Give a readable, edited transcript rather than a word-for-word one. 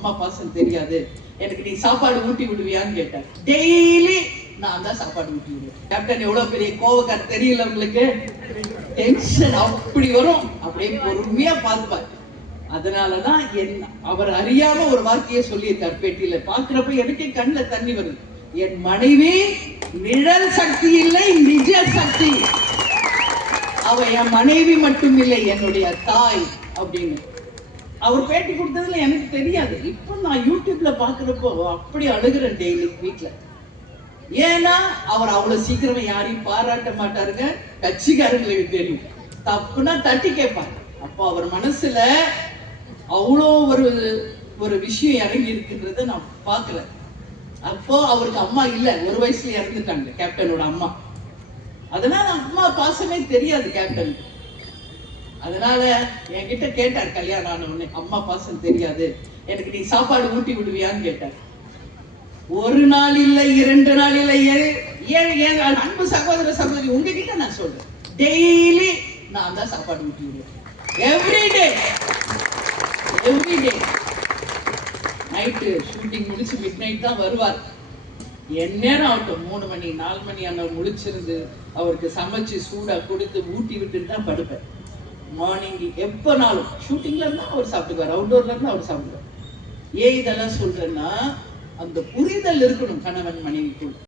அம்மா பாசம் தெரியாது, எனக்கு நீ சாப்பாடு ஊட்டி விடுவியான்னு கேட்டேன். டெய்லி நான் தான் சாப்பாடு ஊட்டி விடுவேன். கேப்டன் எவ்வளவு பெரிய கோவக்கார தெரியல உங்களுக்கு? டென்ஷன் அப்படி வரும், அப்படியே பொறுமையா பார்ப்பார். அதனாலதான் அவர் அறியாம ஒரு வார்த்தையை சொல்லியிருக்கார் பேட்டியில. பாக்குறப்ப எனக்கே கண்ணுல தண்ணி வருது. என் மனைவி நிழல் சக்தி இல்லை, நிஜ சக்தி. அவ என் மனைவி மட்டும் இல்லை, என்னுடைய தாய் அப்படின்னு அவர் பேட்டி கொடுத்ததுல எனக்கு தெரியாது. இப்ப நான் யூடியூப்ல பாக்குறப்போ அப்படி அழுகிறேன் டெய்லி வீட்டுல. ஏன்னா அவர் அவ்வளவு சீக்கிரமா யாரையும் பாராட்ட மாட்டாருங்க. கட்சிக்காரங்களுக்கு தெரியும், தப்புனா தட்டி கேட்பாங்க. அப்போ அவர் மனசுல அவ்வளோ ஒரு விஷயம் இறங்கி இருக்குன்றத நான் பாக்குறேன். அப்போ அவருக்கு அம்மா இல்ல, ஒரு வயசுல இறந்துட்டாங்க கேப்டனோட அம்மா. அதனால அம்மா பாசமே தெரியாது கேப்டனுக்கு. அதனால என்கிட்ட கேட்டார் கல்யாணம் ஆன உடனே, அம்மா பாசம் தெரியாது, எனக்கு நீ சாப்பாடு ஊட்டி விடுவியான்னு கேட்டார். ஒரு நாள் இல்லை, 2 நாள் இல்லை, அன்பு சகோதர சகோதரி உங்ககிட்ட நான் சொல்றேன், டெய்லி நான் தான் சாப்பாடு ஊட்டி விடுவேன். எவ்ரிடே நைட்டு ஷூட்டிங் முடிச்சு மிட் நைட் தான் வருவார். எந்நேரம் ஆகட்டும், 3 மணி 4 மணி ஆன முடிச்சிருந்து அவருக்கு சமைச்சு சூடா கொடுத்து ஊட்டி விட்டுட்டு தான் படுப்பேன். மார்னிங் எப்பனாலும் ஷூட்டிங்ல இருந்தா அவர் சாப்பிட்டுக்குவார், அவுட்டோர்ல இருந்தா அவர் சாப்பிடுவார். ஏன் இதெல்லாம் சொல்றேன்னா, அந்த புரிதல் இருக்கணும் கணவன் மனைவிக்குள்.